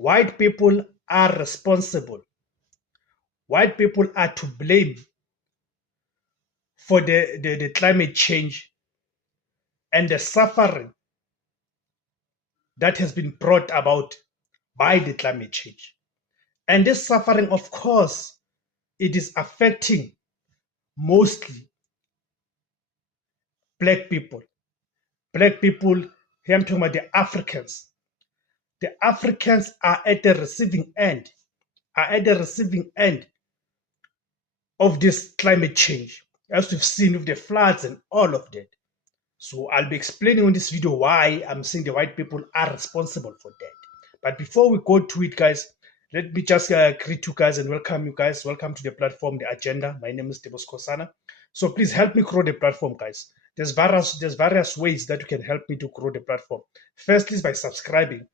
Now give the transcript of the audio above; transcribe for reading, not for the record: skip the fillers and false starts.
white people are responsible. White people are to blame for the climate change and the suffering that has been brought about by the climate change. And this suffering, of course, it is affecting mostly black people. Black people, here I'm talking about the Africans. The Africans are at the receiving end, of this climate change, as we've seen with the floods and all of that. So I'll be explaining in this video why I'm saying the white people are responsible for that. But before we go to it, guys, let me just greet you guys and welcome you guys. Welcome to the platform, The Agenda. My name is Tebos Kosana. So please help me grow the platform, guys. There's various ways that you can help me to grow the platform. Firstly is by subscribing.